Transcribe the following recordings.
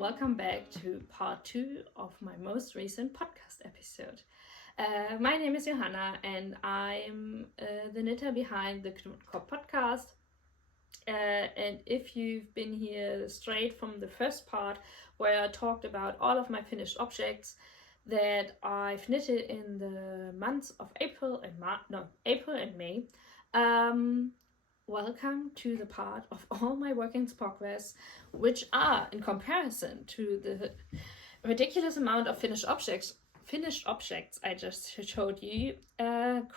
welcome back to part 2 of my most recent podcast episode. My name is Johanna and I'm the knitter behind the Knotenkopp podcast. And if you've been here straight from the first part where I talked about all of my finished objects that I've knitted in the months of April and May, welcome to the part of all my work in progress, which are, in comparison to the ridiculous amount of finished objects I just showed you,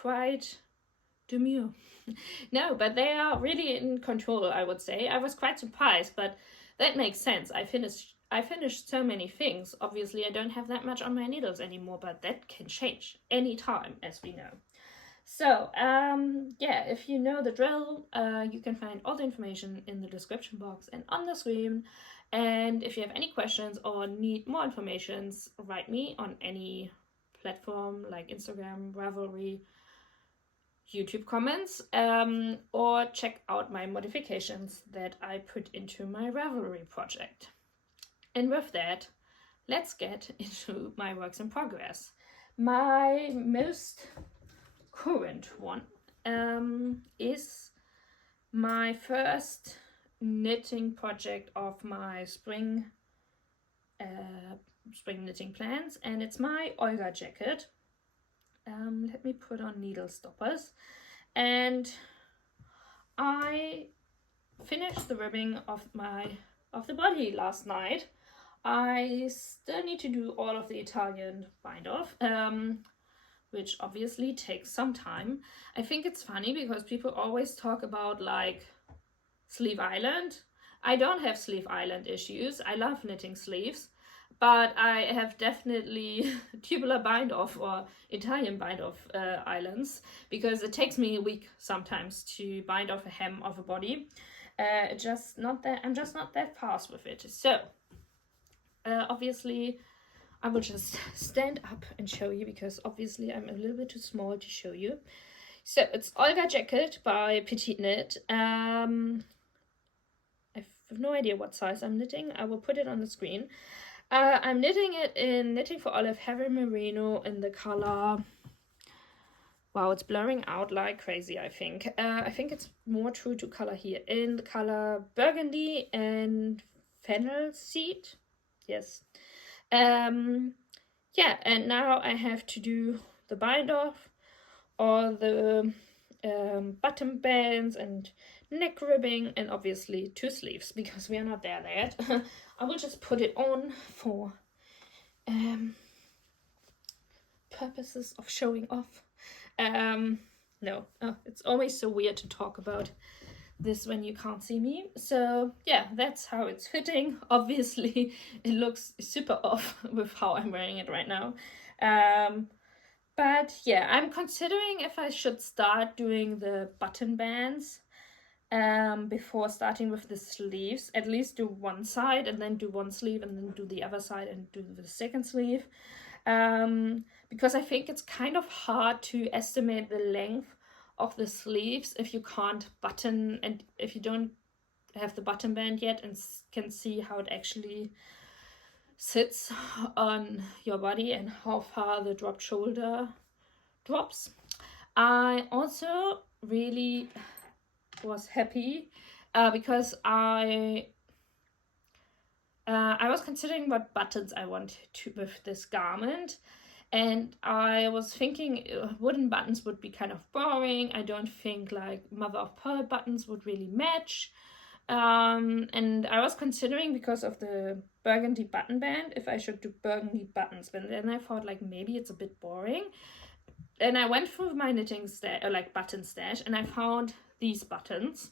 quite demure. No, but they are really in control, I would say. I was quite surprised, but that makes sense. I finished so many things. Obviously, I don't have that much on my needles anymore, but that can change anytime, as we know. So, if you know the drill, you can find all the information in the description box and on the screen. And if you have any questions or need more information, write me on any platform like Instagram, Ravelry, YouTube comments, or check out my modifications that I put into my Ravelry project. And with that, let's get into my works in progress. My most current one is my first knitting project of my spring knitting plans, and it's my Olga Jacket. Let me put on needle stoppers, and I finished the ribbing of the body last night. I still need to do all of the Italian bind off, which obviously takes some time. I think it's funny because people always talk about like sleeve island. I don't have sleeve island issues. I love knitting sleeves, but I have definitely tubular bind off or Italian bind off islands, because it takes me a week sometimes to bind off a hem of a body. I'm just not that fast with it. So obviously I will just stand up and show you, because obviously I'm a little bit too small to show you. So it's Olga Jacket by Petite Knit. I have no idea what size I'm knitting. I will put it on the screen. I'm knitting it in Knitting for Olive Heavy Merino in the color... Wow, it's blurring out like crazy, I think. I think it's more true to color here. In the color Burgundy and Fennel Seed. Yes. And now I have to do the bind off, all the button bands and neck ribbing, and obviously 2 sleeves, because we are not there yet. I will just put it on for purposes of showing off. It's always so weird to talk about this when you can't see me. So yeah, that's how it's fitting. Obviously it looks super off with how I'm wearing it right now, but yeah, I'm considering if I should start doing the button bands before starting with the sleeves. At least do one side and then do one sleeve and then do the other side and do the second sleeve, because I think it's kind of hard to estimate the length of the sleeves if you can't button, and if you don't have the button band yet and can see how it actually sits on your body and how far the dropped shoulder drops. I also really was happy because I was considering what buttons I wanted to with this garment. And I was thinking wooden buttons would be kind of boring. I don't think like mother of pearl buttons would really match. And I was considering, because of the burgundy button band, if I should do burgundy buttons. But then I thought like maybe it's a bit boring. And I went through my knitting button stash, and I found these buttons.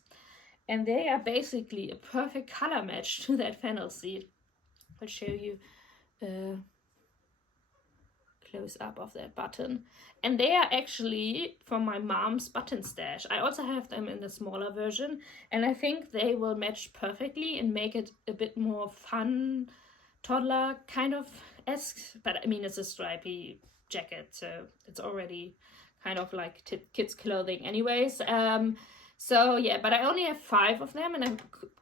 And they are basically a perfect color match to that fennel seed. I'll show you close up of that button, and they are actually from my mom's button stash. I also have them in the smaller version, and I think they will match perfectly and make it a bit more fun, toddler kind of esque. But I mean, it's a stripy jacket, so it's already kind of like kids clothing anyways. So yeah, but I only have 5 of them, and I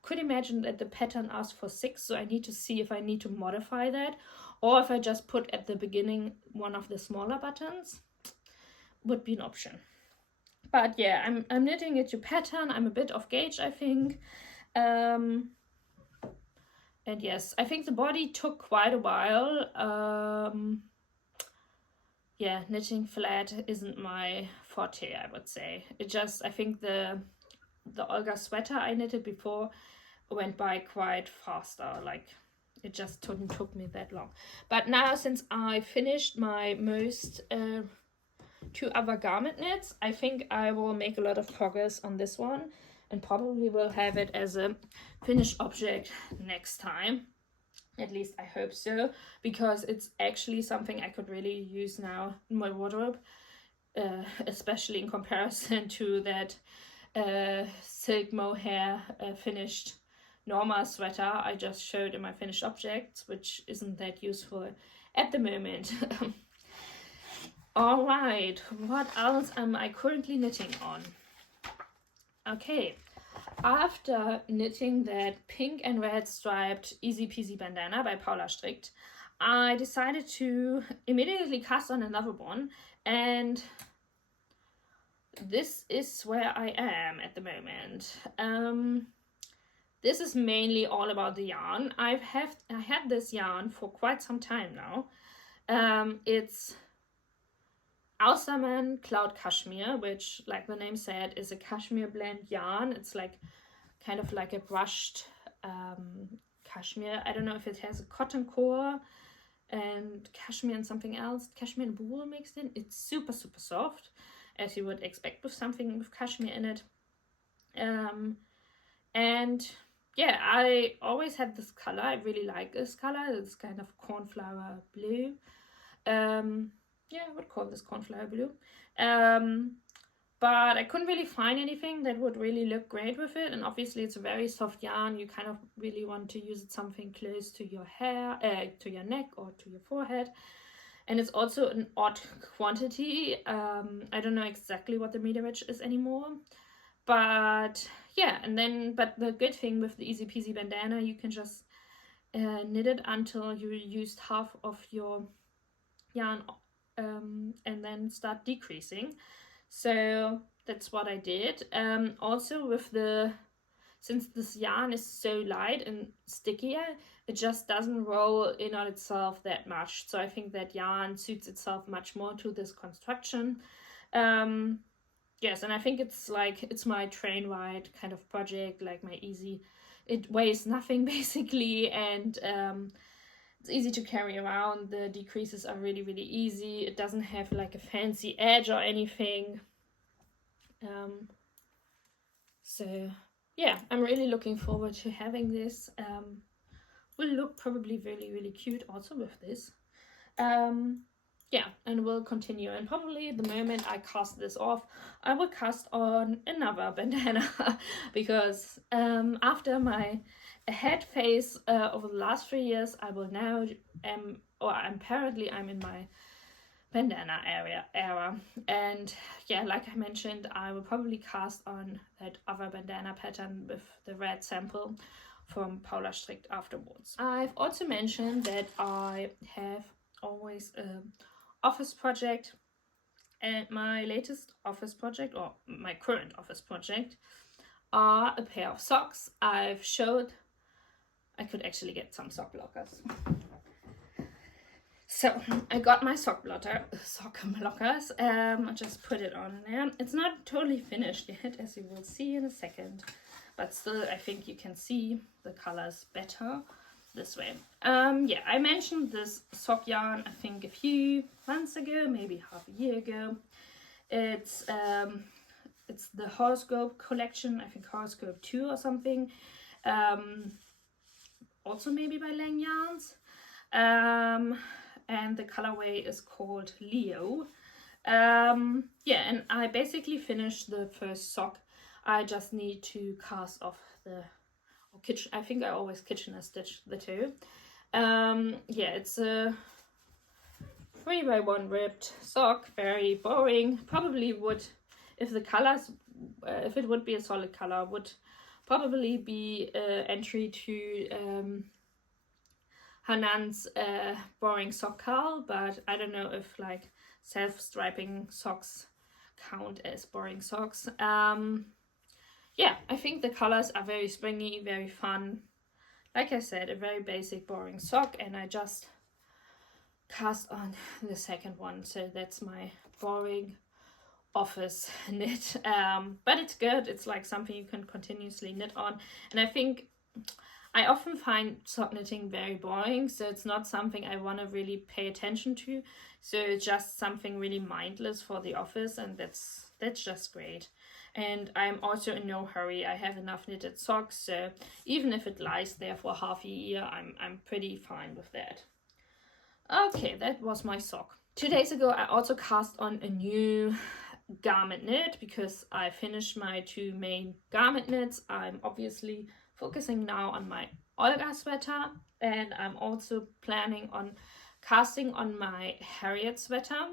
could imagine that the pattern asks for 6, so I need to see if I need to modify that, or if I just put at the beginning one of the smaller buttons, would be an option. But yeah, I'm knitting it to pattern. I'm a bit off gauge, I think. And yes, I think the body took quite a while. Yeah, knitting flat isn't my forte, I would say. I think the Olga sweater I knitted before went by quite faster. Like, it just took me that long. But now, since I finished my most 2 other garment knits, I think I will make a lot of progress on this one, and probably will have it as a finished object next time. At least I hope so, because it's actually something I could really use now in my wardrobe, especially in comparison to that silk mohair finished Norma sweater I just showed in my finished objects, which isn't that useful at the moment. All right, what else am I currently knitting on? Okay, after knitting that pink and red striped Easy Peasy bandana by Paula Strickt, I decided to immediately cast on another one, and this is where I am at the moment. This is mainly all about the yarn. I had this yarn for quite some time now. It's Alsaman Cloud Cashmere, which, like the name said, is a cashmere blend yarn. It's like kind of like a brushed cashmere. I don't know if it has a cotton core and cashmere and something else, cashmere and wool mixed in. It's super, super soft, as you would expect with something with cashmere in it. And yeah, I always had this color. I really like this color. It's kind of cornflower blue. Yeah, I would call this cornflower blue. But I couldn't really find anything that would really look great with it. And obviously it's a very soft yarn. You kind of really want to use it something close to your hair, to your neck or to your forehead. And it's also an odd quantity. I don't know exactly what the meterage is anymore. But yeah, but the good thing with the Easy Peasy bandana, you can just knit it until you used half of your yarn, and then start decreasing. So that's what I did. Also since this yarn is so light and stickier, it just doesn't roll in on itself that much. So I think that yarn suits itself much more to this construction. Yes, and I think it's my train ride kind of project, like my easy. It weighs nothing basically, and it's easy to carry around. The decreases are really, really easy. It doesn't have like a fancy edge or anything. So yeah, I'm really looking forward to having this. Will look probably really, really cute also with this. Yeah, and we'll continue. And probably the moment I cast this off, I will cast on another bandana because after my head phase over the last 3 years, I will now I'm in my bandana era. And yeah, like I mentioned, I will probably cast on that other bandana pattern with the red sample from Paula Strickt afterwards. I've also mentioned that I have always office project, and my latest office project, or my current office project, are a pair of socks. I've showed I could actually get some sock blockers. So I got my sock blockers. I just put it on there. It's not totally finished yet, as you will see in a second, but still I think you can see the colors better this way. Yeah, I mentioned this sock yarn I think a few months ago, maybe half a year ago. It's the Horoscope collection, I think Horoscope 2 or something. Also maybe by Lang Yarns. And the colorway is called Leo. Yeah, and I basically finished the first sock. I just need to cast off I think I always Kitchener stitch the two. Yeah, it's a 3x1 ribbed sock, very boring. Probably would, if the colors if it would be a solid color, would probably be entry to Hanan's boring sock haul, but I don't know if like self-striping socks count as boring socks. Yeah, I think the colors are very springy, very fun. Like I said, a very basic boring sock, and I just cast on the second one, so that's my boring office knit. But it's good. It's like something you can continuously knit on, and I think I often find sock knitting very boring, so it's not something I want to really pay attention to. So it's just something really mindless for the office, and that's just great. And I'm also in no hurry. I have enough knitted socks, so even if it lies there for half a year, I'm pretty fine with that. Okay, that was my sock. 2 days ago, I also cast on a new garment knit because I finished my 2 main garment knits. I'm obviously focusing now on my Olga sweater, and I'm also planning on casting on my Harriet sweater,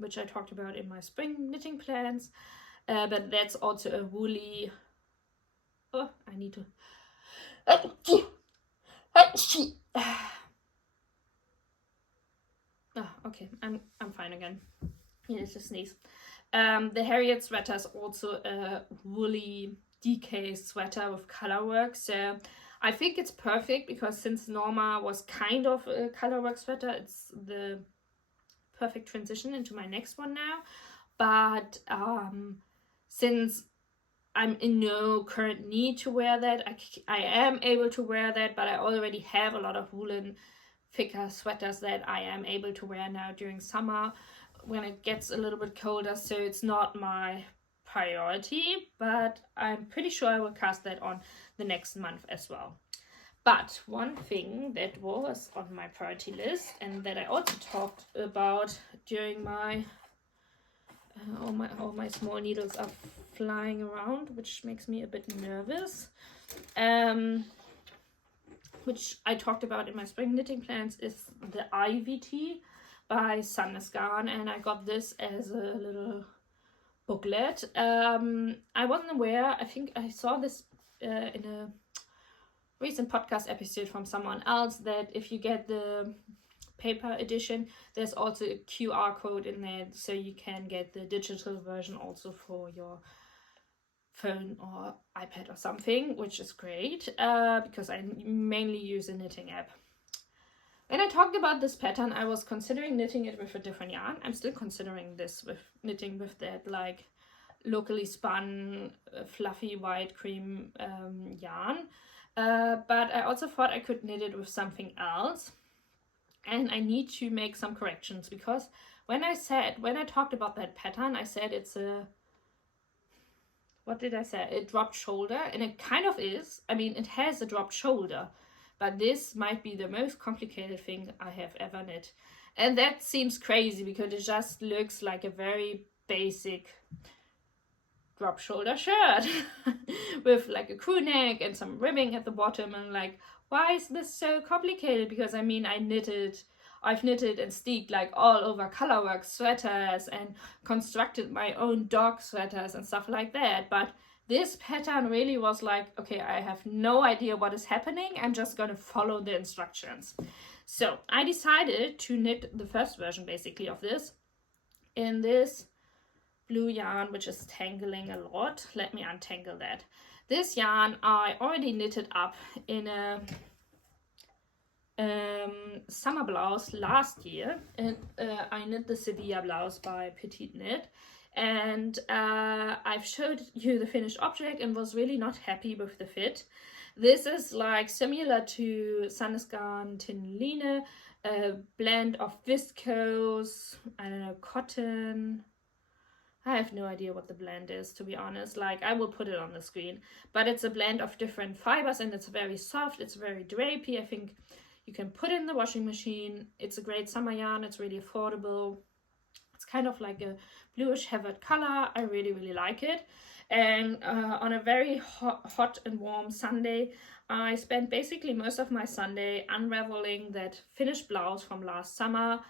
which I talked about in my spring knitting plans. But that's also a woolly. Oh, I need to. Oh, okay, I'm fine again. Need to sneeze. The Harriet sweater is also a woolly DK sweater with color work, so I think it's perfect because since Norma was kind of a color work sweater, it's the perfect transition into my next one now. But since I'm in no current need to wear that, I am able to wear that, but I already have a lot of woolen thicker sweaters that I am able to wear now during summer when it gets a little bit colder, so it's not my priority, but I'm pretty sure I will cast that on the next month as well. But one thing that was on my priority list and that I also talked about during my all my small needles are flying around, which makes me a bit nervous, which I talked about in my spring knitting plans, is the IVT by Sandnes-Garn, and I got this as a little booklet. I wasn't aware, I think I saw this in a recent podcast episode from someone else, that if you get the paper edition, there's also a QR code in there, so you can get the digital version also for your phone or iPad or something, which is great because I mainly use a knitting app. When I talked about this pattern, I was considering knitting it with a different yarn. I'm still considering this with knitting with that like locally spun fluffy white cream yarn, but I also thought I could knit it with something else, and I need to make some corrections because when I talked about that pattern, I said it's a, what did I say? A dropped shoulder, and it kind of is. I mean, it has a dropped shoulder, but this might be the most complicated thing I have ever knit. And that seems crazy because it just looks like a very basic drop shoulder shirt with like a crew neck and some ribbing at the bottom, and like, why is this so complicated? Because I mean, I've knitted and steeked like all over colorwork sweaters and constructed my own dog sweaters and stuff like that, but this pattern really was like, okay, I have no idea what is happening, I'm just gonna follow the instructions. So I decided to knit the first version basically of this in this blue yarn, which is tangling a lot. Let me untangle that. This yarn I already knitted up in a summer blouse last year, and I knit the Sevilla blouse by Petite Knit, and I've showed you the finished object and was really not happy with the fit. This is like similar to Sandnes-Garn Tin Line, a blend of viscose, I don't know, cotton. I have no idea what the blend is, to be honest. Like, I will put it on the screen, but it's a blend of different fibers and it's very soft, it's very drapey. I think you can put it in the washing machine. It's a great summer yarn, it's really affordable. It's kind of like a bluish heathered color. I really, really like it. And on a very hot and warm Sunday, I spent basically most of my Sunday unraveling that finished blouse from last summer,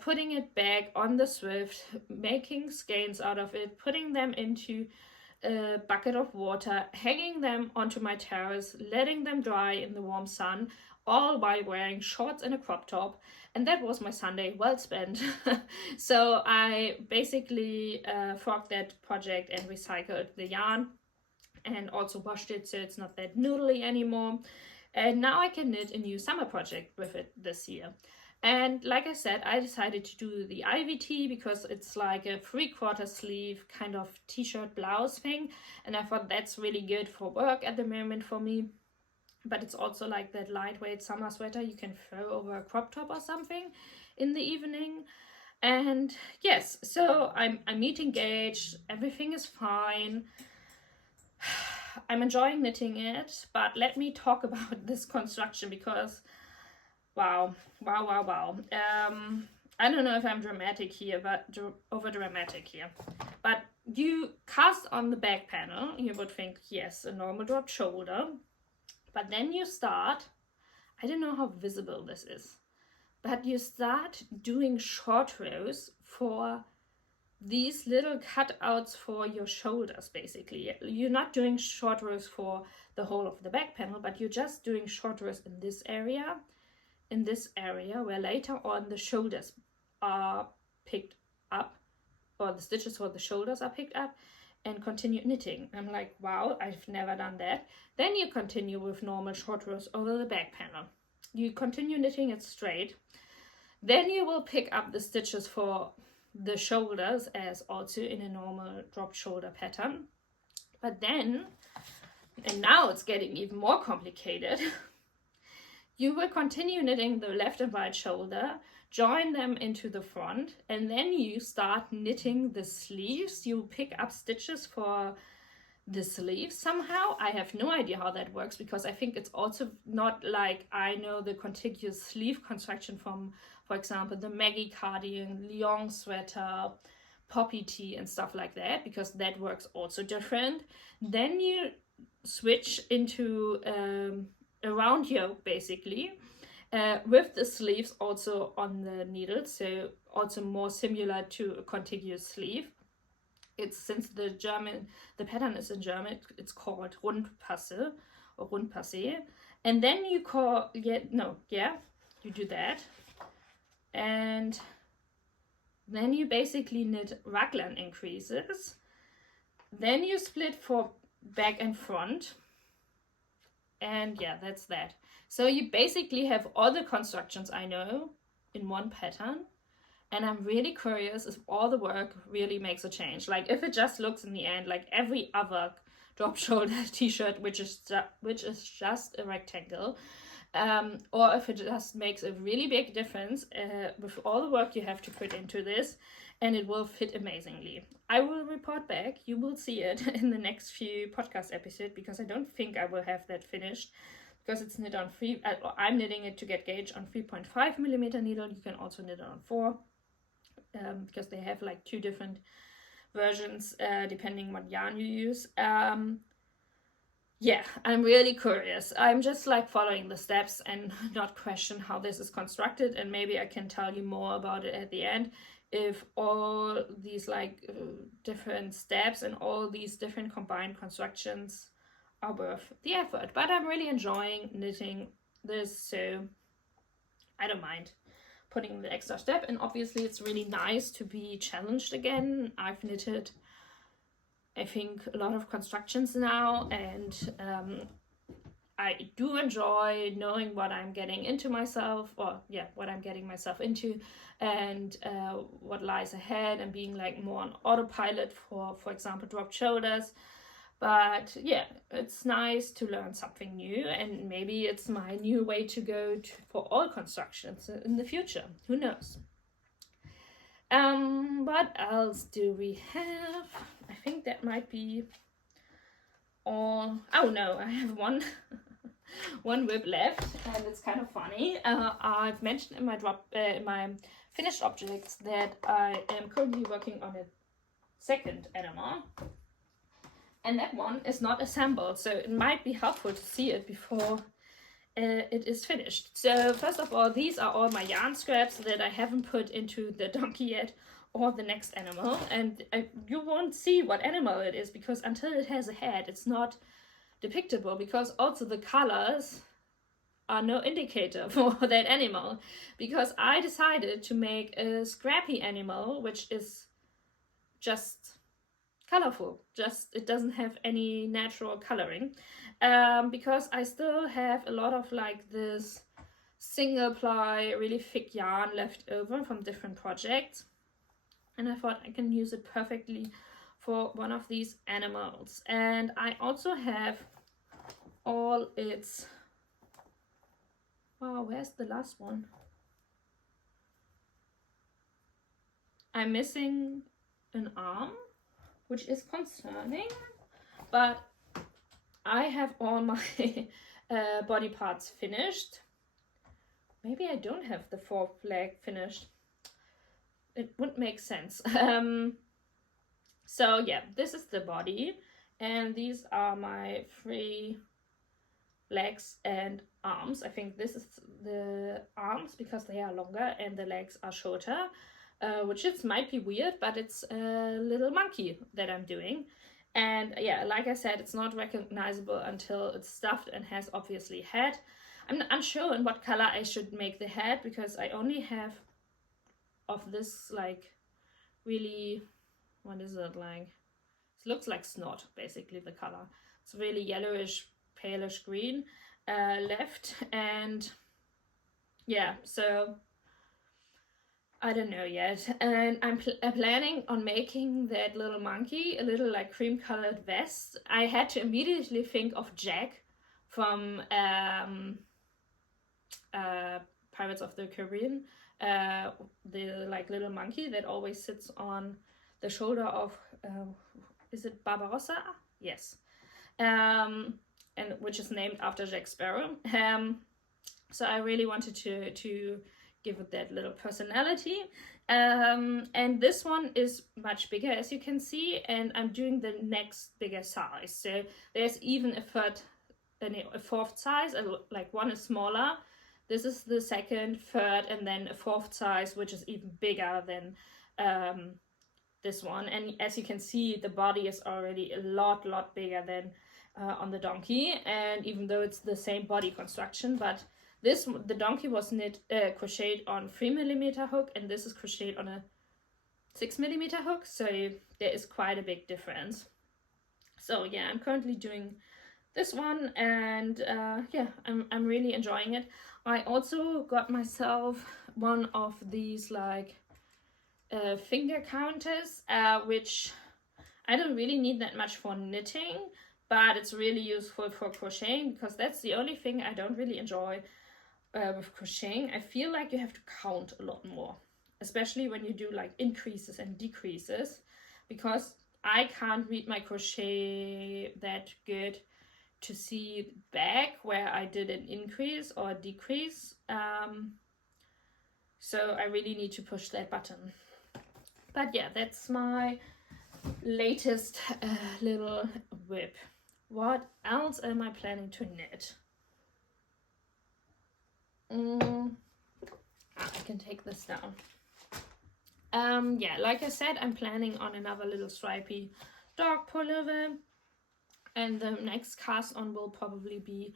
putting it back on the Swift, making skeins out of it, putting them into a bucket of water, hanging them onto my terrace, letting them dry in the warm sun, all while wearing shorts and a crop top. And that was my Sunday well spent. So I basically forked that project and recycled the yarn and also washed it so it's not that noodly anymore. And now I can knit a new summer project with it this year. And like I said, I decided to do the IVT because it's like a 3/4 sleeve kind of t-shirt blouse thing. And I thought that's really good for work at the moment for me. But it's also like that lightweight summer sweater you can throw over a crop top or something in the evening. And yes, so I'm meeting gauge, everything is fine. I'm enjoying knitting it, but let me talk about this construction because wow. I don't know if I'm dramatic here, but over dramatic here. But you cast on the back panel, you would think, yes, a normal drop shoulder. But then you start, I don't know how visible this is, but you start doing short rows for these little cutouts for your shoulders, basically. You're not doing short rows for the whole of the back panel, but you're just doing short rows in this area where later on the shoulders are picked up, or the stitches for the shoulders are picked up, and continue knitting. I'm like, wow, I've never done that. Then you continue with normal short rows over the back panel. You continue knitting it straight. Then you will pick up the stitches for the shoulders as also in a normal drop shoulder pattern. But then, and now it's getting even more complicated, you will continue knitting the left and right shoulder, join them into the front, and then you start knitting the sleeves. You pick up stitches for the sleeves somehow. I have no idea how that works because I think it's also not like I know the contiguous sleeve construction from, for example, the Maggie cardigan, Lyon sweater, poppy tee and stuff like that, because that works also different. Then you switch into a round yoke basically, with the sleeves also on the needle, so also more similar to a contiguous sleeve. It's since the pattern is in German, it's called Rundpasse or Rundpasse. And then you you do that. And then you basically knit raglan increases. Then you split for back and front. And yeah, that's that. So you basically have all the constructions I know in one pattern. And I'm really curious if all the work really makes a change. Like if it just looks in the end like every other drop shoulder t-shirt, which is just a rectangle, or if it just makes a really big difference with all the work you have to put into this, and it will fit amazingly. I will report back. You will see it in the next few podcast episodes because I don't think I will have that finished because it's knit on I'm knitting it to get gauge on 3.5 millimeter needle. You can also knit it on 4 because they have like 2 different versions depending what yarn you use. Yeah, I'm really curious. I'm just like following the steps and not question how this is constructed, and maybe I can tell you more about it at the end if all these like different steps and all these different combined constructions are worth the effort. But I'm really enjoying knitting this, so I don't mind putting the extra step. And obviously it's really nice to be challenged again. I've knitted, I think, a lot of constructions now, and I do enjoy knowing what I'm getting into myself, what I'm getting myself into, and what lies ahead, and being like more on autopilot for example, dropped shoulders. But yeah, it's nice to learn something new, and maybe it's my new way to go for all constructions in the future. Who knows? What else do we have? I think that might be all. Oh no, I have one whip left, and it's kind of funny. I've mentioned in my finished objects that I am currently working on a second NMR, and that one is not assembled, so it might be helpful to see it before it is finished. So first of all, these are all my yarn scraps that I haven't put into the donkey yet or the next animal, and you won't see what animal it is because until it has a head it's not depictable, because also the colors are no indicator for that animal, because I decided to make a scrappy animal which is just colorful, just it doesn't have any natural coloring, because I still have a lot of like this single ply really thick yarn left over from different projects, and I thought I can use it perfectly for one of these animals. And I also have all its, wow, where's the last one? I'm missing an arm, which is concerning, but I have all my body parts finished. Maybe I don't have the fourth leg finished. It would make sense. So yeah, this is the body, and these are my 3 legs and arms. I think this is the arms because they are longer and the legs are shorter, which might be weird, but it's a little monkey that I'm doing. And yeah, like I said, it's not recognizable until it's stuffed and has obviously head. I'm unsure in what color I should make the head because I only have of this like really, what is it like? It looks like snot, basically the color. It's really yellowish, palish green left, and yeah, so I don't know yet. And I'm planning on making that little monkey a little like cream colored vest. I had to immediately think of Jack from Pirates of the Caribbean, the like little monkey that always sits on the shoulder of is it Barbarossa? Yes. And which is named after Jack Sparrow. So I really wanted to give it that little personality. And this one is much bigger, as you can see, and I'm doing the next bigger size. So there's even a fourth size, like one is smaller. This is the second, third, and then a fourth size, which is even bigger than this one. And as you can see, the body is already a lot bigger than on the donkey. And even though it's the same body construction, but the donkey was crocheted on 3mm hook, and this is crocheted on a 6mm hook. So there is quite a big difference. So yeah, I'm currently doing this one, and yeah, I'm really enjoying it. I also got myself one of these like finger counters, which I don't really need that much for knitting, but it's really useful for crocheting, because that's the only thing I don't really enjoy with crocheting. I feel like you have to count a lot more, especially when you do like increases and decreases, because I can't read my crochet that good to see back where I did an increase or a decrease. So I really need to push that button. But yeah, that's my latest little whip. What else am I planning to knit? I can take this down. Yeah, like I said, I'm planning on another little stripy dog pullover, and the next cast on will probably be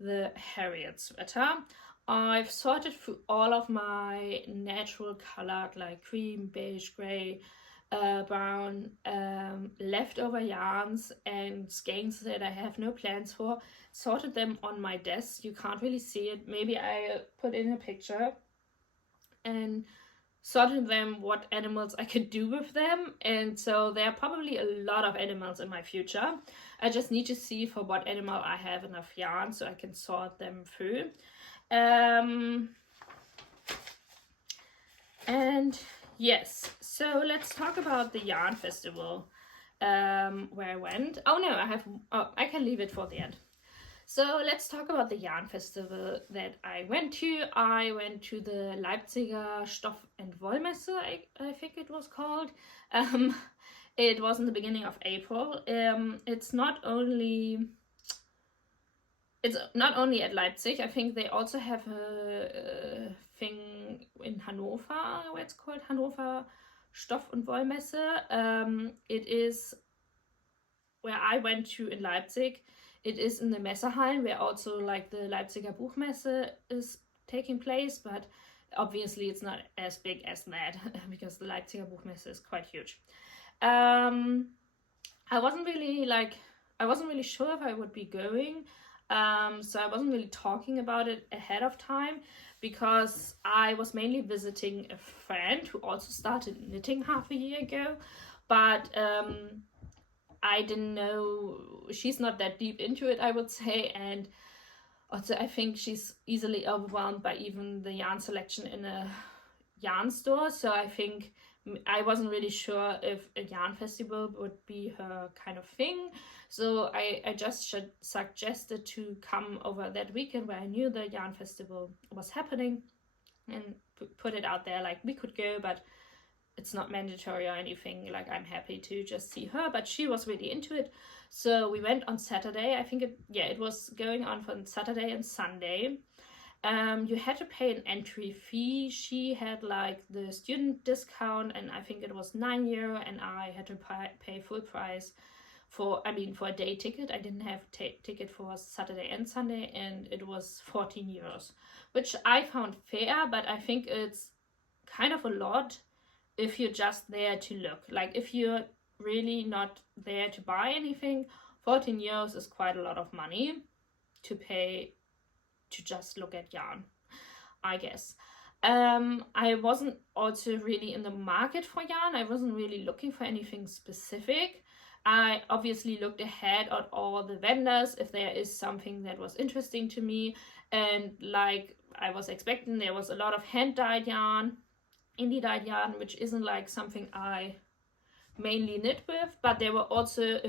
the Harriet sweater. I've sorted through all of my natural colored like cream, beige, gray, brown leftover yarns and skeins that I have no plans for, sorted them on my desk. You can't really see it, maybe I put in a picture, and sorted them what animals I could do with them. And so there are probably a lot of animals in my future. I just need to see for what animal I have enough yarn so I can sort them through. And yes, so let's talk about the yarn festival where I went. Oh no, I can leave it for the end. So let's talk about the yarn festival that I went to. I went to the Leipziger Stoff- and Wollmesse, I think it was called. It was in the beginning of April. It's it's not only at Leipzig. I think they also have a thing in Hannover, where it's called Hannover Stoff- und Wollmesse. It is where I went to in Leipzig. It is in the Messehallen, where also like the Leipziger Buchmesse is taking place, but obviously it's not as big as that because the Leipziger Buchmesse is quite huge. I wasn't really sure if I would be going, so I wasn't really talking about it ahead of time because I was mainly visiting a friend who also started knitting half a year ago, but I didn't know, she's not that deep into it, I would say, and also I think she's easily overwhelmed by even the yarn selection in a yarn store, so I think I wasn't really sure if a yarn festival would be her kind of thing. So I just suggested to come over that weekend where I knew the yarn festival was happening and put it out there like we could go, but it's not mandatory or anything. Like I'm happy to just see her, but she was really into it. So we went on Saturday. I think it was going on for Saturday and Sunday. You had to pay an entry fee. She had like the student discount, and I think it was €9, and I had to pay full price for a day ticket. I didn't have ticket for Saturday and Sunday, and it was €14, which I found fair, but I think it's kind of a lot if you're just there to look. Like if you're really not there to buy anything, €14 is quite a lot of money to pay to just look at yarn, I guess. I wasn't also really in the market for yarn. I wasn't really looking for anything specific. I obviously looked ahead at all the vendors if there is something that was interesting to me, and like I was expecting, there was a lot of hand-dyed yarn, indie dyed yarn, which isn't like something I mainly knit with, but there were also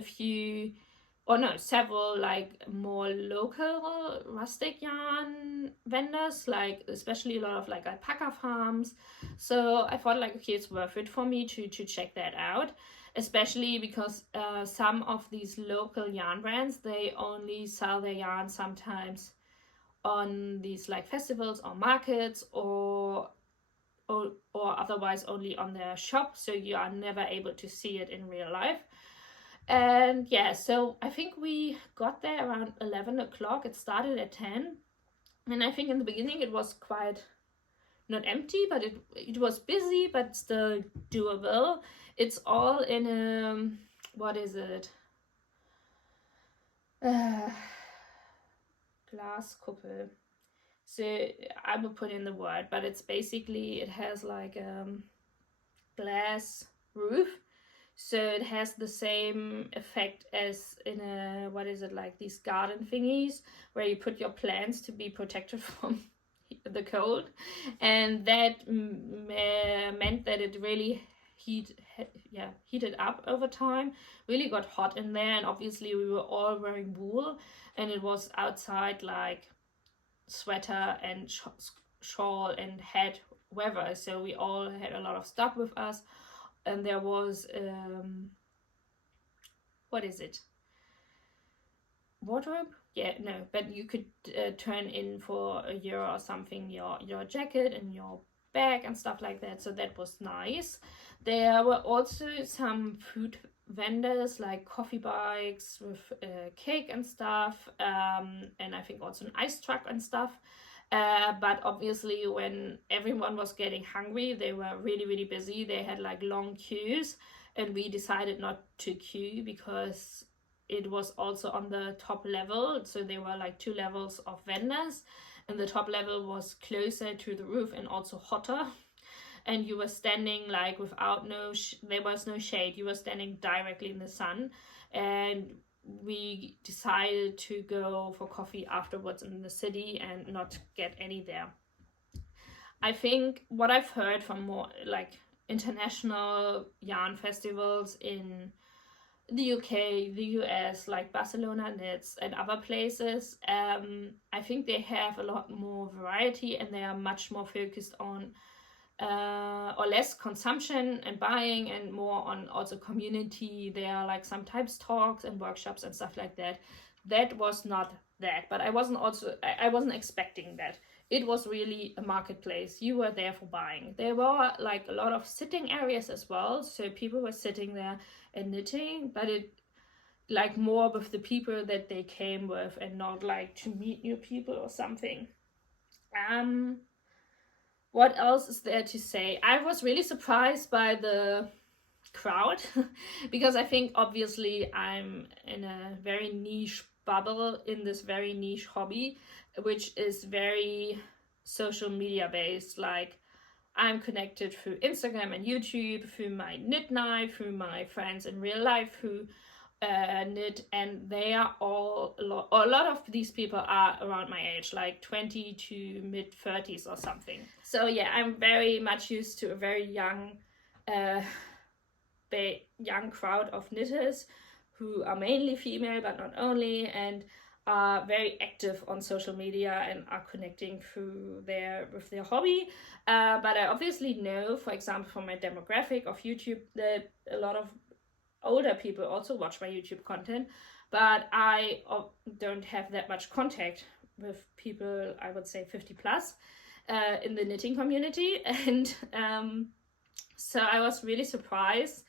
several like more local rustic yarn vendors, like especially a lot of like alpaca farms. So I thought like, okay, it's worth it for me to check that out, especially because some of these local yarn brands, they only sell their yarn sometimes on these like festivals or markets or otherwise only on their shop, so you are never able to see it in real life. And yeah, so I think we got there around 11 o'clock. It started at 10, and I think in the beginning it was quite not empty, but it was busy, but still doable. It's all in a, what is it, Glaskuppel. So I will put in the word, but it's basically, it has like a glass roof, so it has the same effect as in a, what is it, like these garden thingies where you put your plants to be protected from the cold, and that meant that it really heated up over time, really got hot in there, and obviously we were all wearing wool, and it was outside like sweater and shawl and hat weather, so we all had a lot of stuff with us. And there was what is it, wardrobe? Yeah, no, but you could turn in for €1 or something your jacket and your bag and stuff like that, so that was nice. There were also some food vendors like coffee bikes with cake and stuff, and I think also an ice truck and stuff. But obviously when everyone was getting hungry, they were really, really busy. They had like long queues, and we decided not to queue because it was also on the top level. So there were like 2 levels of vendors, and the top level was closer to the roof and also hotter. And you were standing like without there was no shade. You were standing directly in the sun, and we decided to go for coffee afterwards in the city and not get any there. I think what I've heard from more like international yarn festivals in the UK, the US, like Barcelona Knits and other places, I think they have a lot more variety, and they are much more focused on or less consumption and buying, and more on also community. There are like sometimes talks and workshops and stuff like that. that was not that, but I wasn't expecting that. It was really a marketplace. You were there for buying. There were like a lot of sitting areas as well, so people were sitting there and knitting, but it like more with the people that they came with and not like to meet new people or something. What else is there to say? I was really surprised by the crowd because I think obviously I'm in a very niche bubble in this very niche hobby, which is very social media based. Like I'm connected through Instagram and YouTube, through my knit night, through my friends in real life who knit, and they are all a lot of these people are around my age, like 20 to mid 30s or something. So yeah, I'm very much used to a very young crowd of knitters who are mainly female but not only, and are very active on social media and are connecting with their hobby. But I obviously know, for example, from my demographic of YouTube, that a lot of older people also watch my YouTube content, but I don't have that much contact with people, I would say 50 plus, in the knitting community. And so I was really surprised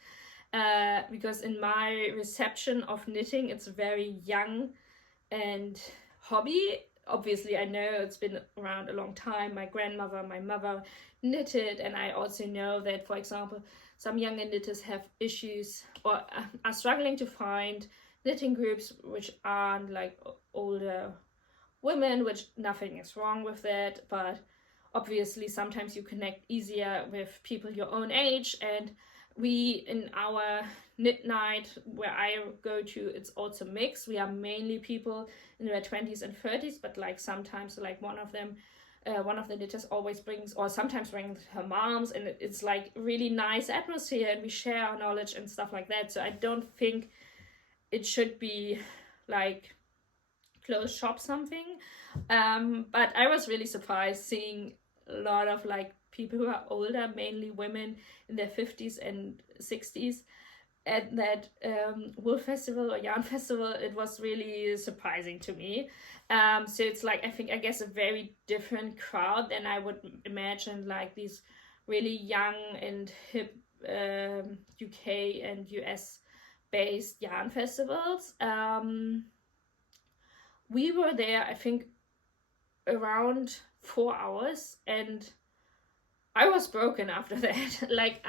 because in my reception of knitting, it's very young and hobby. Obviously, I know it's been around a long time. My grandmother, my mother knitted, and I also know that, for example, some younger knitters have issues or are struggling to find knitting groups which aren't like older women, which nothing is wrong with that, but obviously sometimes you connect easier with people your own age. And we, in our knit night where I go to, it's also mixed. We are mainly people in their 20s and 30s, but like sometimes like one of the knitters always brings, or sometimes brings her moms, and it's like really nice atmosphere, and we share our knowledge and stuff like that. So I don't think it should be like closed shop something. But I was really surprised seeing a lot of like people who are older, mainly women in their 50s and 60s, at that wool festival or yarn festival. It was really surprising to me. So it's like, I guess a very different crowd than I would imagine, like these really young and hip UK and US based yarn festivals. We were there, I think, around 4 hours, and I was broken after that. Like,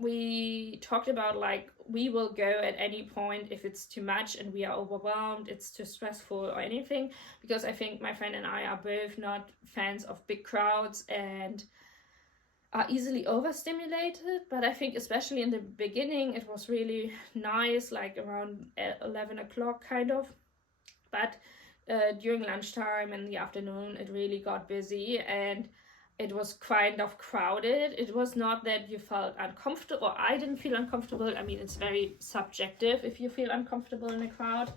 we talked about like we will go at any point if it's too much and we are overwhelmed, it's too stressful or anything, because I think my friend and I are both not fans of big crowds and are easily overstimulated. But I think especially in the beginning it was really nice, like around 11 o'clock kind of, but during lunchtime and the afternoon it really got busy and it was kind of crowded. It was not that you felt uncomfortable, or I didn't feel uncomfortable. I mean, it's very subjective if you feel uncomfortable in a crowd.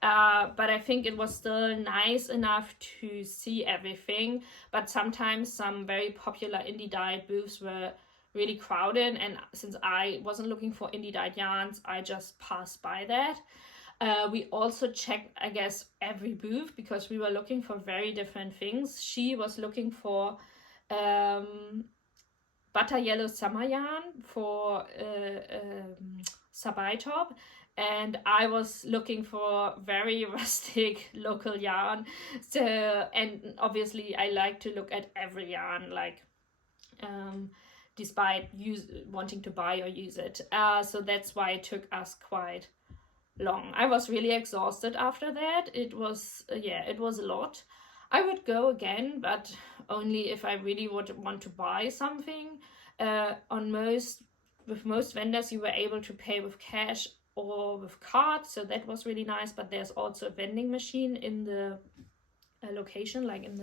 But I think it was still nice enough to see everything. But sometimes some very popular indie dyed booths were really crowded. And since I wasn't looking for indie dyed yarns, I just passed by that. We also checked, I guess, every booth because we were looking for very different things. She was looking for butter yellow summer yarn for sabai top, and I was looking for very rustic local yarn. So, and obviously I like to look at every yarn, like despite wanting to buy or use it. So that's why it took us quite long. I was really exhausted after that. It was it was a lot. I would go again, but only if I really would want to buy something. With most vendors you were able to pay with cash or with card, so that was really nice. But there's also a vending machine in the location, like in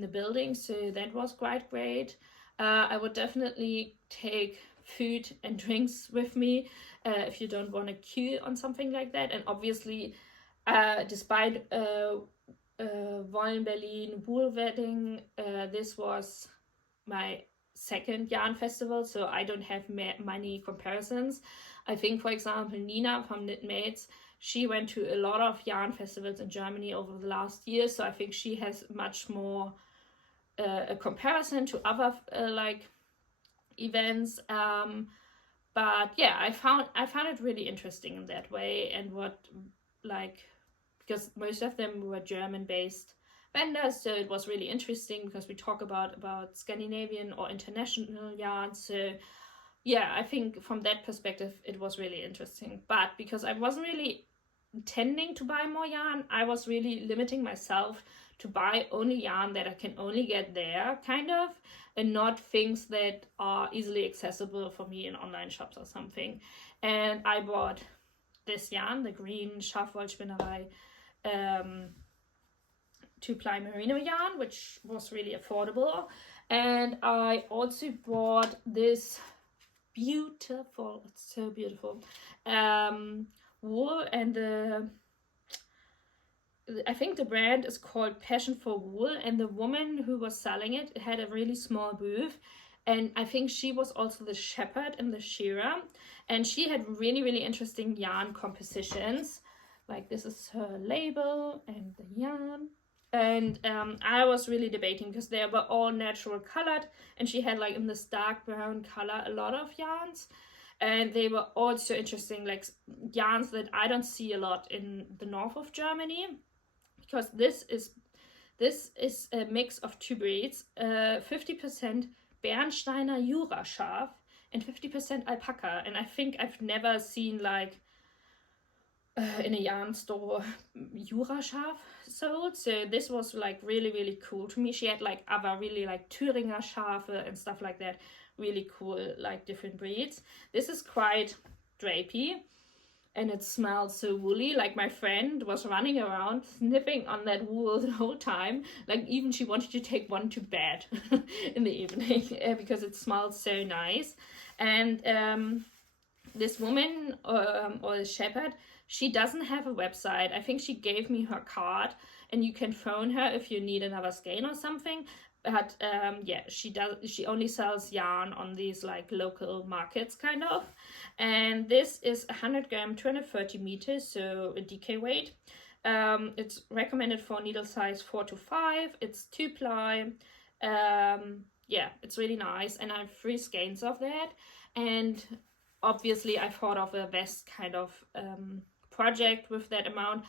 the building, so that was quite great. I would definitely take food and drinks with me if you don't want to queue on something like that. And obviously, despite Wollen Berlin Wool Wedding, this was my second yarn festival, so I don't have many comparisons. I think, for example, Nina from Knit Mates, she went to a lot of yarn festivals in Germany over the last year, so I think she has much more a comparison to other like events. But yeah, I found it really interesting in that way, and what like, because most of them were German based vendors, so it was really interesting because we talk about Scandinavian or international yarns. So yeah, I think from that perspective it was really interesting. But because I wasn't really intending to buy more yarn, I was really limiting myself to buy only yarn that I can only get there, kind of, and not things that are easily accessible for me in online shops or something. And I bought this yarn, the green Schafwollspinnerei 2-ply merino yarn, which was really affordable. And I also bought this beautiful, it's so beautiful, wool, and I think the brand is called Passion for Wool, and the woman who was selling it had a really small booth, and I think she was also the shepherd and the shearer, and she had really, really interesting yarn compositions. Like, this is her label and the yarn. And I was really debating because they were all natural colored, and she had, like, in this dark brown color a lot of yarns, and they were all so interesting, like yarns that I don't see a lot in the north of Germany, because this is a mix of two breeds, 50% Bernsteiner Jura Schaf and 50% alpaca, and I think I've never seen, like, in a yarn store Jura Schaf sold. So this was, like, really, really cool to me. She had, like, other really, like, Thüringer Schafe and stuff like that, really cool, like, different breeds. This is quite drapey, and it smells so woolly. Like, my friend was running around sniffing on that wool the whole time. Like, even she wanted to take one to bed in the evening because it smelled so nice. And this woman, or the shepherd, she doesn't have a website. I think she gave me her card, and you can phone her if you need another skein or something. But yeah, she only sells yarn on these, like, local markets, kind of. And this is 100 gram, 230 meters, so a DK weight. It's recommended for needle size 4 to 5. It's 2-ply. Yeah, it's really nice, and I have 3 skeins of that. And obviously I thought of a vest kind of project with that amount.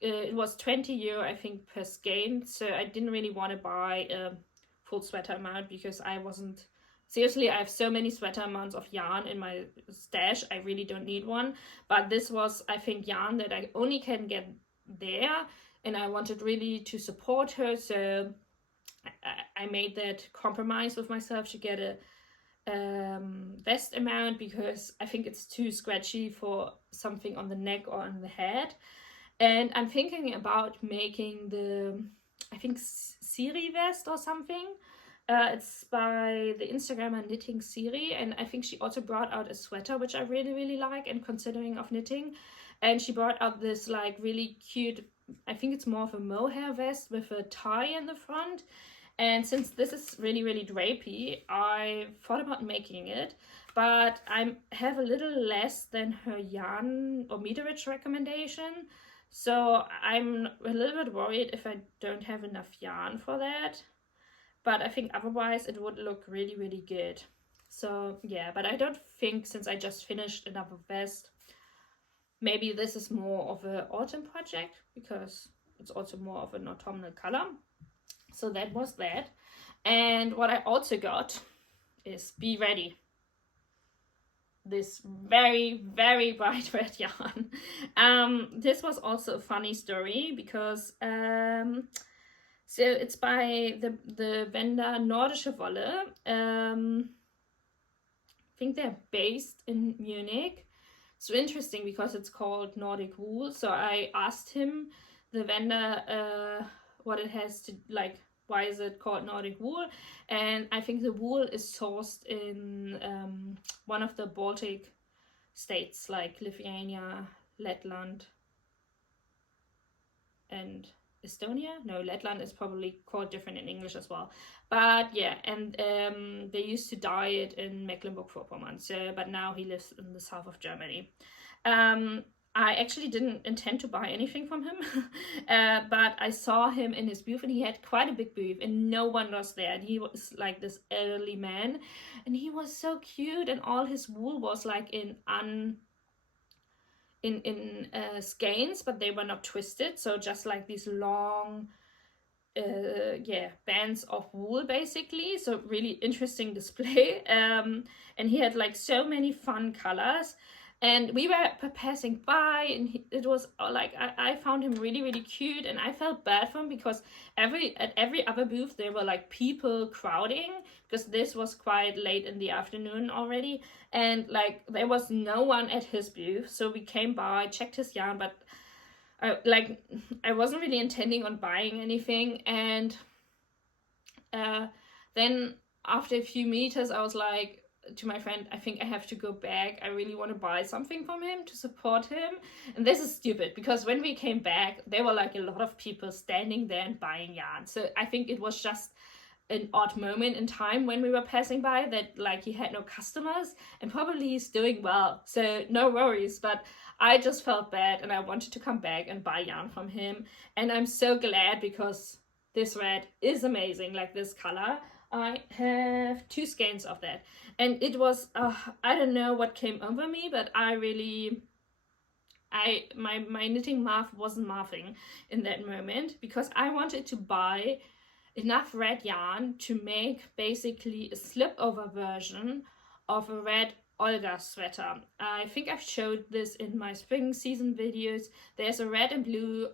It was 20 euro, I think, per skein, so I didn't really want to buy a full sweater amount because I wasn't, seriously, I have so many sweater amounts of yarn in my stash, I really don't need one. But this was, I think, yarn that I only can get there, and I wanted really to support her, so I made that compromise with myself to get a vest amount, because I think it's too scratchy for something on the neck or on the head. And I'm thinking about making the, I think, Siri vest or something. It's by the Instagrammer Knitting Siri, and I think she also brought out a sweater which I really, really like and considering of knitting. And she brought out this, like, really cute, I think it's more of a mohair vest with a tie in the front. And since this is really, really drapey, I thought about making it, but I have a little less than her yarn or meterage recommendation. So I'm a little bit worried if I don't have enough yarn for that. But I think otherwise it would look really, really good. So yeah, but I don't think, since I just finished another vest, maybe this is more of an autumn project, because it's also more of an autumnal color. So that was that. And what I also got is, be ready, this very, very bright red yarn. This was also a funny story, because so it's by the vendor Nordische Wolle. I think they're based in Munich. So interesting, because it's called Nordic wool. So I asked him, the vendor, what it has to, like, why is it called Nordic wool? And I think the wool is sourced in one of the Baltic states, like Lithuania, Letland, and Estonia. No, Letland is probably called different in English as well. But yeah, and they used to dye it in Mecklenburg-Vorpommern. So, but now he lives in the south of Germany. I actually didn't intend to buy anything from him, but I saw him in his booth, and he had quite a big booth, and no one was there. And he was like this elderly man, and he was so cute, and all his wool was like in skeins, but they were not twisted, so just like these long bands of wool basically. So really interesting display. And he had like so many fun colors, and we were passing by, and it was like I found him really, really cute, and I felt bad for him because at every other booth there were like people crowding, because this was quite late in the afternoon already, and like there was no one at his booth. So we came by, checked his yarn, but I wasn't really intending on buying anything. And then after a few meters, I was like to my friend, I think I have to go back. I really want to buy something from him to support him. And this is stupid, because when we came back, there were like a lot of people standing there and buying yarn. So I think it was just an odd moment in time when we were passing by that like he had no customers, and probably he's doing well, so no worries. But I just felt bad, and I wanted to come back and buy yarn from him. And I'm so glad, because this red is amazing, like this color. I have 2 skeins of that, and it was I don't know what came over me, but my knitting math wasn't mathing in that moment, because I wanted to buy enough red yarn to make basically a slip over version of a red Olga sweater. I think I've showed this in my spring season videos. There's a red and blue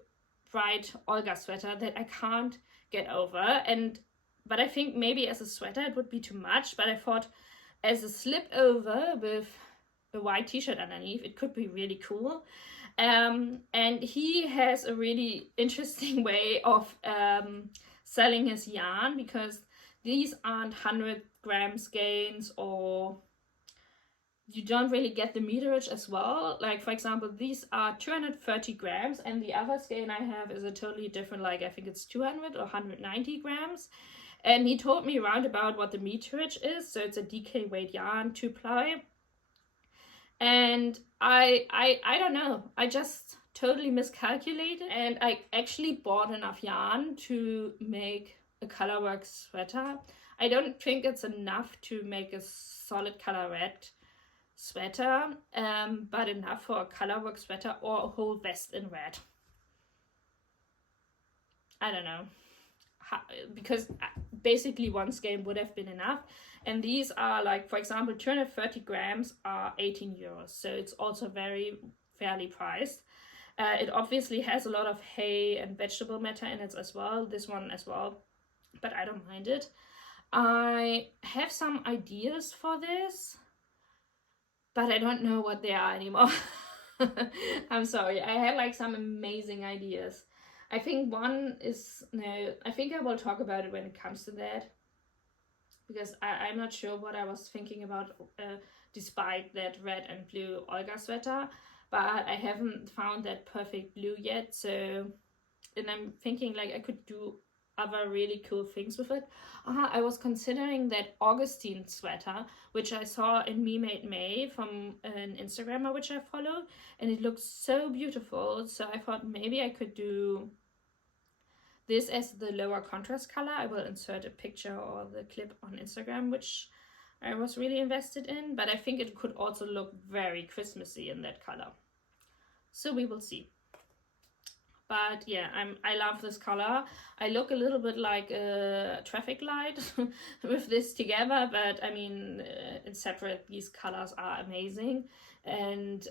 bright Olga sweater that I can't get over, but I think maybe as a sweater it would be too much, but I thought as a slip over with a white t-shirt underneath, it could be really cool. And he has a really interesting way of selling his yarn, because these aren't 100-gram skeins, or you don't really get the meterage as well. Like, for example, these are 230 grams, and the other skein I have is a totally different, like I think it's 200 or 190 grams. And he told me around about what the meterage is, so it's a DK weight yarn, 2-ply. And I don't know, I just totally miscalculated, and I actually bought enough yarn to make a colorwork sweater. I don't think it's enough to make a solid color red sweater, but enough for a colorwork sweater or a whole vest in red. I don't know, because basically 1 skein would have been enough. And these are like, for example, 230 grams are 18 euros, so it's also very fairly priced. It obviously has a lot of hay and vegetable matter in it as well, this one as well, but I don't mind it. I have some ideas for this, but I don't know what they are anymore. I'm sorry, I had like some amazing ideas. I think one is, no, I think I will talk about it when it comes to that, because I'm not sure what I was thinking about despite that red and blue Olga sweater, but I haven't found that perfect blue yet. So, and I'm thinking like I could do other really cool things with it. I was considering that Augustine sweater, which I saw in Me Made May from an Instagrammer which I follow, and it looks so beautiful. So I thought maybe I could do this as the lower contrast color. I will insert a picture or the clip on Instagram, which I was really invested in, but I think it could also look very Christmassy in that color. So we will see. But yeah, I love this color. I look a little bit like a traffic light with this together, but I mean, in separate, these colors are amazing. And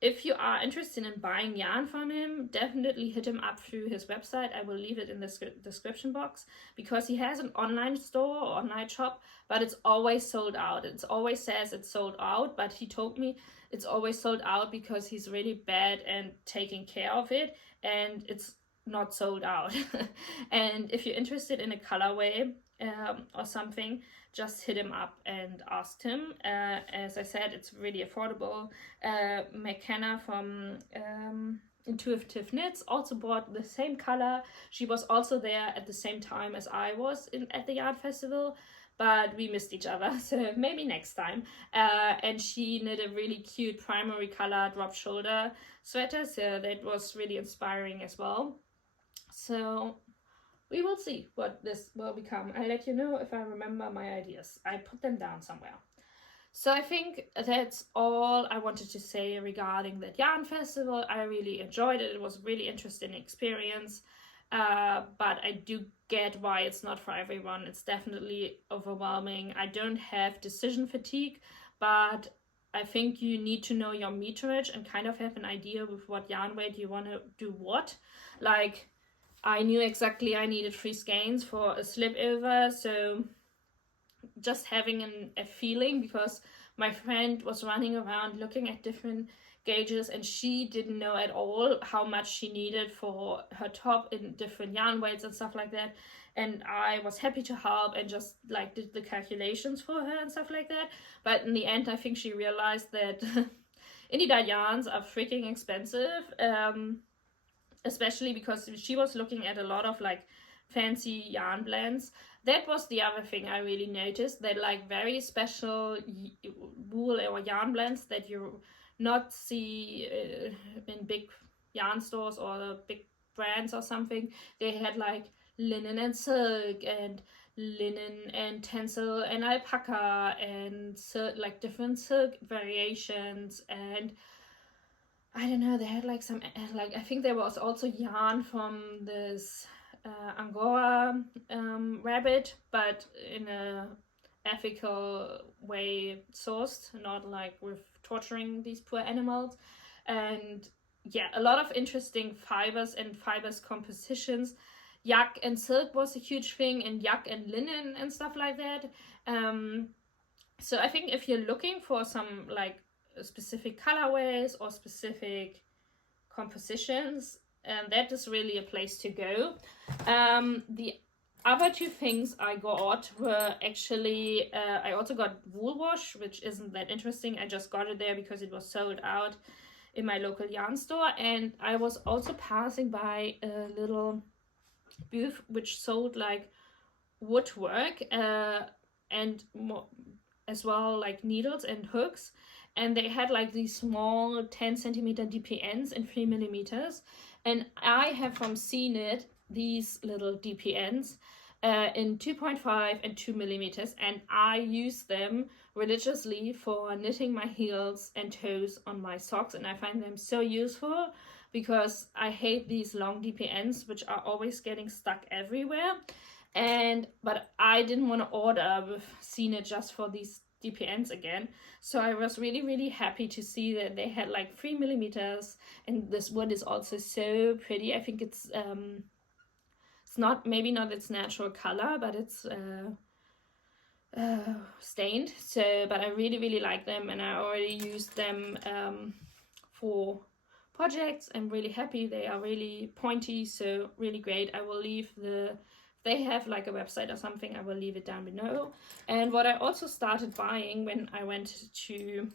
if you are interested in buying yarn from him, definitely hit him up through his website. I will leave it in the description box, because he has an online store or online shop, but it's always sold out. It always says it's sold out, but he told me it's always sold out because he's really bad and taking care of it, and it's not sold out. And if you're interested in a colorway or something, just hit him up and ask him. As I said, it's really affordable. McKenna from Intuitive Knits also bought the same color. She was also there at the same time as I was at the yarn festival, but we missed each other, so maybe next time. And she knit a really cute primary color drop shoulder sweater, so that was really inspiring as well. So we will see what this will become. I'll let you know if I remember my ideas. I put them down somewhere. So I think that's all I wanted to say regarding that yarn festival. I really enjoyed it. It was a really interesting experience. But I do get why it's not for everyone. It's definitely overwhelming. I don't have decision fatigue, but I think you need to know your meterage and kind of have an idea with what yarn weight you want to do what. Like, I knew exactly I needed 3 skeins for a slip over, so just having a feeling, because my friend was running around looking at different gauges and she didn't know at all how much she needed for her top in different yarn weights and stuff like that, and I was happy to help and just like did the calculations for her and stuff like that. But in the end I think she realized that indie dyed yarns are freaking expensive, especially because she was looking at a lot of like fancy yarn blends. That was the other thing I really noticed, that like very special wool or yarn blends that you not see in big yarn stores or big brands or something. They had like linen and silk and linen and tencel and alpaca and like different silk variations, and I don't know, they had like some like, I think there was also yarn from this Angora rabbit, but in a ethical way sourced, not like with torturing these poor animals. And yeah, a lot of interesting fibers and fibers compositions. Yak and silk was a huge thing, and yak and linen and stuff like that. So I think if you're looking for some like specific colorways or specific compositions, that is really a place to go. The other 2 things I got were actually, I also got wool wash, which isn't that interesting. I just got it there because it was sold out in my local yarn store. And I was also passing by a little booth which sold like woodwork and more, as well, like needles and hooks. And they had like these small 10 centimeter DPNs and 3 millimeters. And I have from CKnit these little DPNs in 2.5 and 2 millimeters, and I use them religiously for knitting my heels and toes on my socks, and I find them so useful because I hate these long DPNs which are always getting stuck everywhere. But I didn't want to order with CKnit just for these DPNs again, so I was really happy to see that they had like 3 millimeters, and this wood is also so pretty. I think it's not, maybe not its natural color, but it's stained. So, but I really like them, and I already used them for projects. I'm really happy. They are really pointy, so really great. I will leave they have like a website or something, I will leave it down below. And what I also started buying when I went to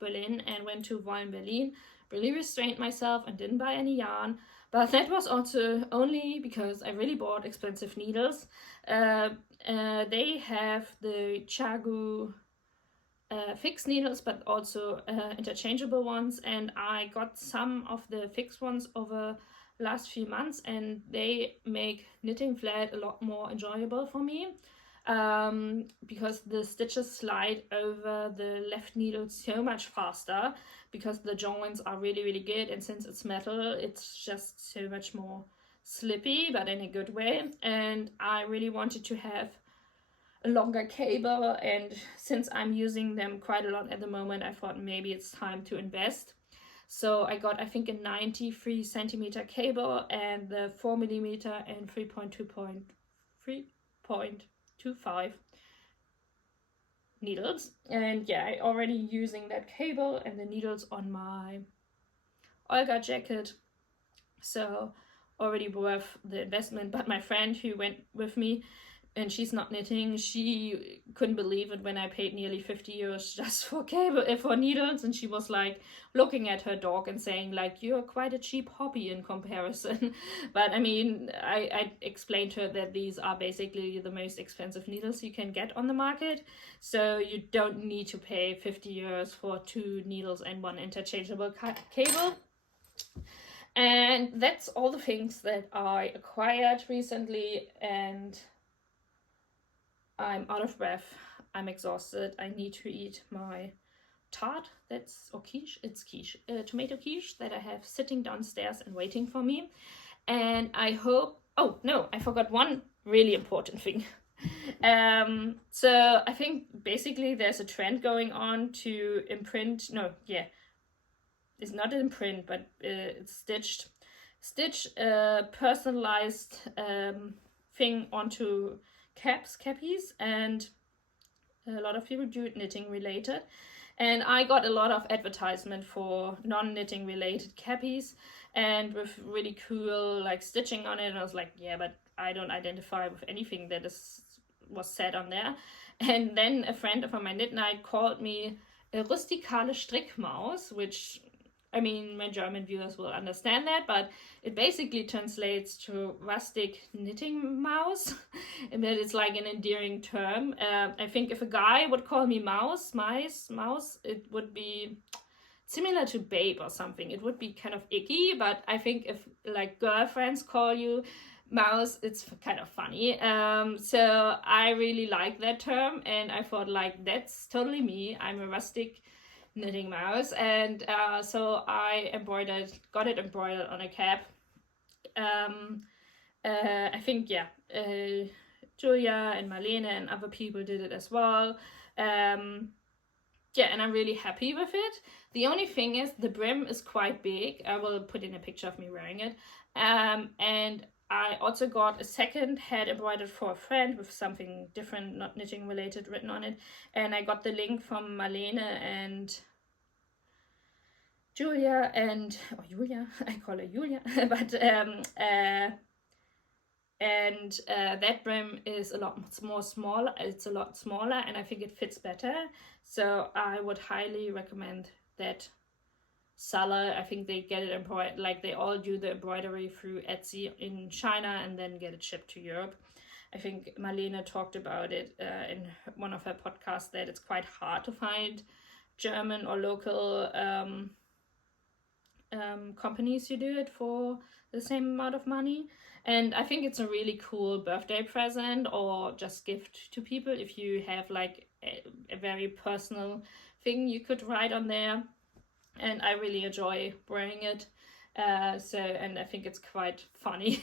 Berlin and went to Wolle in Berlin, really restrained myself and didn't buy any yarn, but that was also only because I really bought expensive needles. They have the Chagu fixed needles, but also interchangeable ones, and I got some of the fixed ones over last few months, and they make knitting flat a lot more enjoyable for me, because the stitches slide over the left needle so much faster because the joints are really good, and since it's metal it's just so much more slippy, but in a good way. And I really wanted to have a longer cable, and since I'm using them quite a lot at the moment, I thought maybe it's time to invest. So I got, I think, a 93 centimeter cable and the 4 millimeter and 3.25 needles. And yeah, I already using that cable and the needles on my Olga jacket. So already worth the investment. But my friend who went with me and she's not knitting. She couldn't believe it when I paid nearly 50 euros just for for needles, and she was like looking at her dog and saying like, you're quite a cheap hobby in comparison. But I mean, I explained to her that these are basically the most expensive needles you can get on the market, so you don't need to pay 50 euros for 2 needles and 1 interchangeable cable. And that's all the things that I acquired recently, and I'm out of breath, I'm exhausted, I need to eat my tart, or quiche, it's quiche, tomato quiche that I have sitting downstairs and waiting for me. And I hope, oh no, I forgot one really important thing. So I think basically there's a trend going on to imprint, it's not imprint, but it's stitch personalized thing onto cappies, and a lot of people do it knitting related, and I got a lot of advertisement for non-knitting related cappies and with really cool like stitching on it, and I was like, yeah, but I don't identify with anything that was said on there. And then a friend from my knit night called me a rustikale Strickmaus, which, I mean, my German viewers will understand that, but it basically translates to rustic knitting mouse, and that it's like an endearing term. I think if a guy would call me mouse, it would be similar to babe or something. It would be kind of icky, but I think if like girlfriends call you mouse, it's kind of funny. So I really like that term, and I thought like, that's totally me. I'm a rustic knitting mouse, and so I got it embroidered on a cap. I think, yeah, Julia and Marlene and other people did it as well. Yeah, and I'm really happy with it. The only thing is the brim is quite big. I will put in a picture of me wearing it. And I also got a second head embroidered for a friend with something different, not knitting related, written on it. And I got the link from Marlene and Julia, I call her Julia, but that brim is a lot more smaller. It's a lot smaller, and I think it fits better. So I would highly recommend that seller. I think they get it embroidered, like they all do the embroidery through Etsy in China and then get it shipped to Europe. I think Marlene talked about it in one of her podcasts, that it's quite hard to find German or local companies who do it for the same amount of money. And I think it's a really cool birthday present or just gift to people if you have like a very personal thing you could write on there. And I really enjoy wearing it. And I think it's quite funny,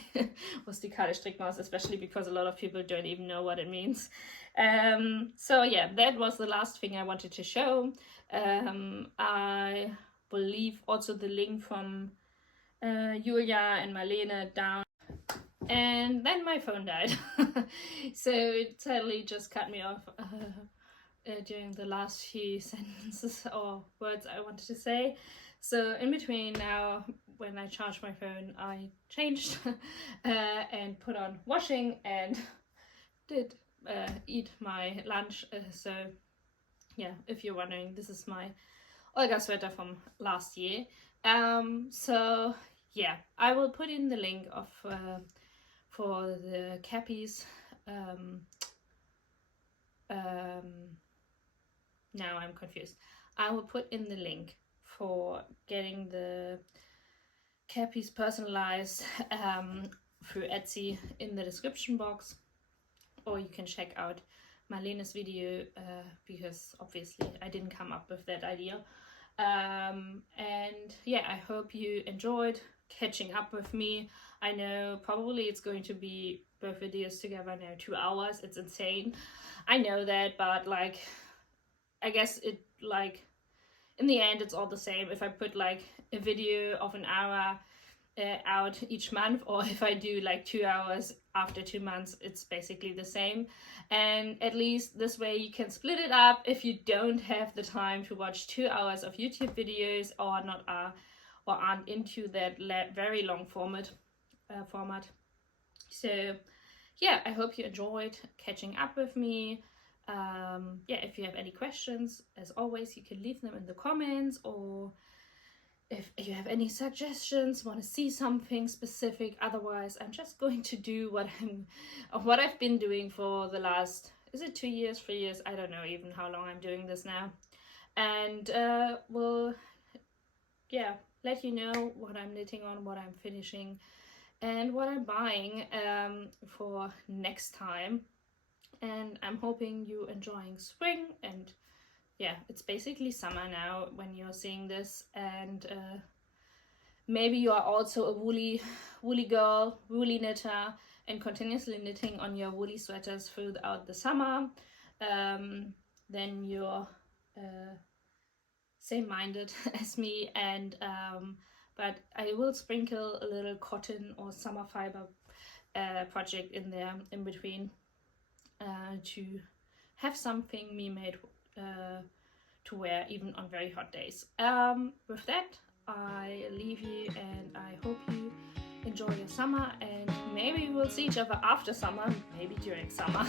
rustikale Strickmaus, especially because a lot of people don't even know what it means. So yeah, that was the last thing I wanted to show. I will leave also the link from Julia and Marlene down. And then my phone died. So it totally just cut me off during the last few sentences or words I wanted to say. So in between now, when I charged my phone, I changed and put on washing and did eat my lunch. So yeah, if you're wondering, this is my Olga sweater from last year. So yeah, I will put in the link of for the cappies. Now I'm confused. I will put in the link for getting the cappies personalized through Etsy in the description box, or you can check out Marlene's video because obviously I didn't come up with that idea. And yeah, I hope you enjoyed catching up with me. I know probably it's going to be both videos together now 2 hours. It's insane, I know that, but like, I guess it, like, in the end it's all the same if I put like a video of an hour out each month, or if I do like 2 hours after 2 months, it's basically the same. And at least this way you can split it up if you don't have the time to watch 2 hours of YouTube videos, or not or aren't into that very long format. So yeah, I hope you enjoyed catching up with me. Yeah, if you have any questions, as always, you can leave them in the comments, or if you have any suggestions, want to see something specific. Otherwise, I'm just going to do what I've been doing for the last, is it 2 years, 3 years? I don't know even how long I'm doing this now. And we'll, yeah, let you know what I'm knitting on, what I'm finishing, and what I'm buying for next time. And I'm hoping you're enjoying spring, and yeah, it's basically summer now when you're seeing this. And maybe you are also a woolly girl, woolly knitter, and continuously knitting on your woolly sweaters throughout the summer. Then you're same-minded as me, and but I will sprinkle a little cotton or summer fiber project in there in between, to have something me made to wear even on very hot days. With that, I leave you, and I hope you enjoy your summer, and maybe we'll see each other after summer, maybe during summer.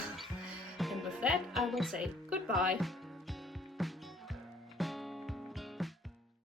And with that, I will say goodbye.